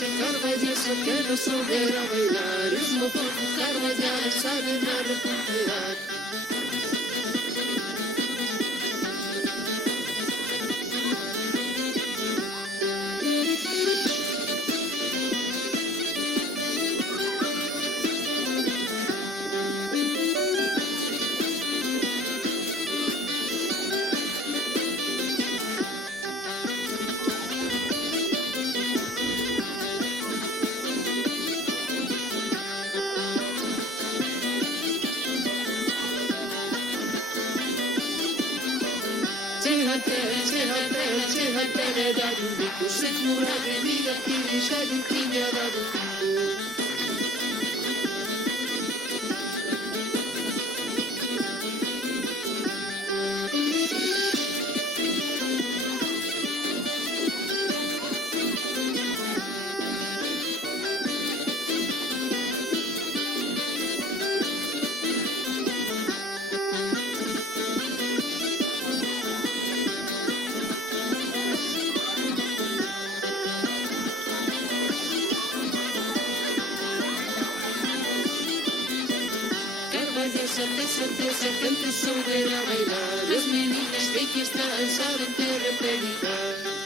Carvallesa que no saber a bailar, es mejor Carvallal, saben a recuperar. Chéjate, dado un bico, segura de vida, tiene ya de tiña dado un bico. Certeza que empezó a ver a bailar. Las meninas que aquí están saben te repelicar.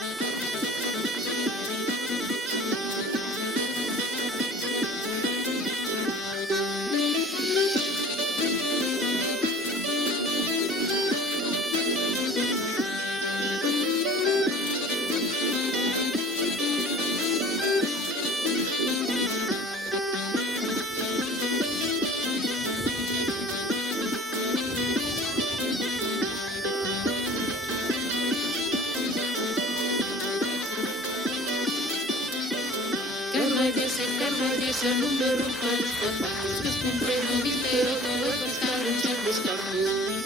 Carvallesa, no me rompa los zapatos, que es un freno, viste, no voy a estar en los carros.